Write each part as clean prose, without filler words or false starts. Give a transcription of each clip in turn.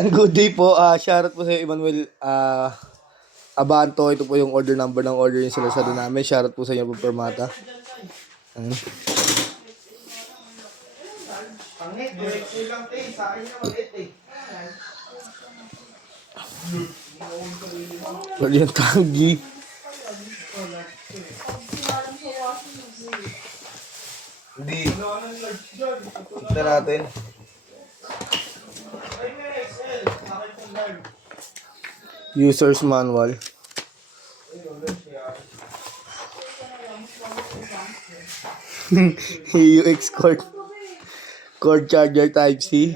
Good day po. Shoutout po sa Emmanuel Abanto. Ito po yung order number ng order yung sa Lazada namin. Shoutout po sa inyo po, Permata. Ayan. Pangit, direksyon lang tayo. Sa akin na maliit eh. Wala yung tanggi. Hindi. Tignan natin. User's manual. UX cord charger type C.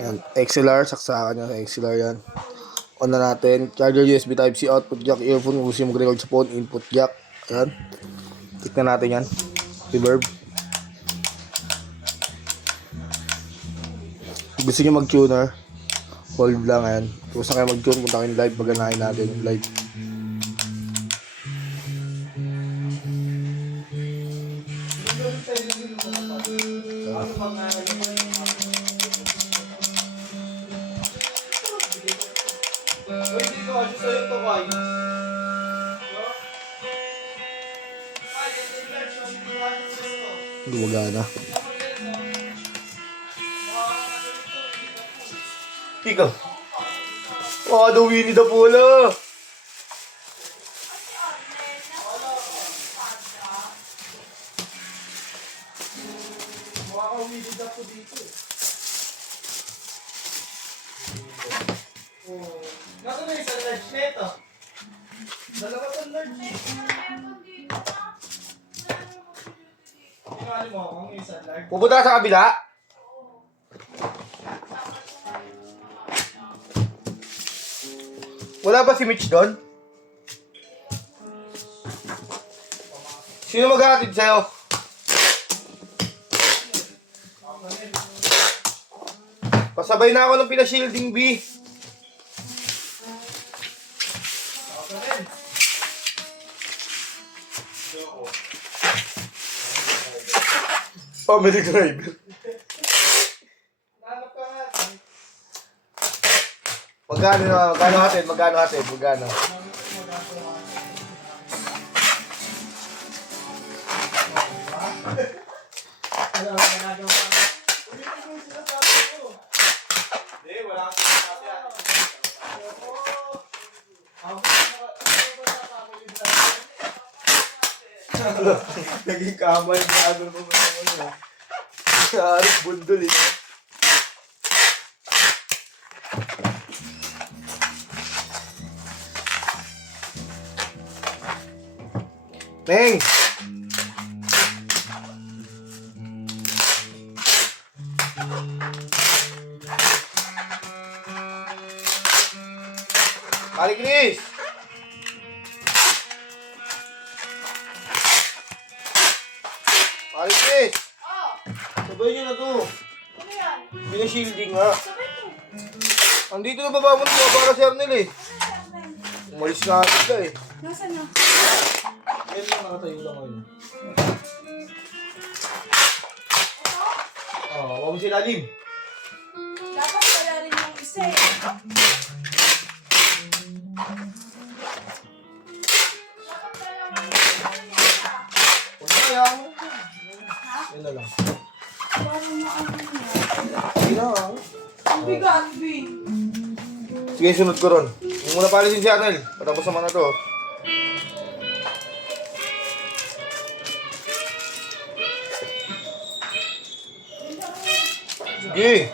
Yan, XLR, saksakan niya sa XLR yan. On na natin. Charger USB Type-C, output jack, earphone, gusto yung mag-record sa phone, input jack. Ayan. Tignan natin yan. Reverb. Gusto nyo mag-tuner, hold lang yan. Kung gusto kayo mag-tune, punta kayo live, maganahin natin yung live. Gumagana. Ikaw. Oh, the Winnie the Pooh. Nasa na isang large neto? Dalawa tong large. Tingali mo akong isang large. Pupunta ka sa kabila? Wala ba si Mitch doon? Sino maghahatid sa'yo? Pasabay na ako ng pina-shielding B. Family driver. Magkano hatid? Magkano? Naging kamay na ano mo na. Harap bundol eh. Neng! Kali Chris! Kali Chris! Sabay nyo na to. Ano yan? Pina-shielding nga. Sabay mo. Andito na baba mo na para si Arnel eh. Umalis na agad ka eh. Nasaan na? Yan lang nakatayo lang ngayon. Oo, huwag mo silalim. Dapat wala rin yung isa eh. Dapat wala naman yung isa. Huwag na kaya mo. Ha? Yan na lang. Parang maano na. Hindi na ah. Ang bigat, B. Sige, sunod ko ron. Huwag muna palisin si Arnel. Patapos naman na to. Sige.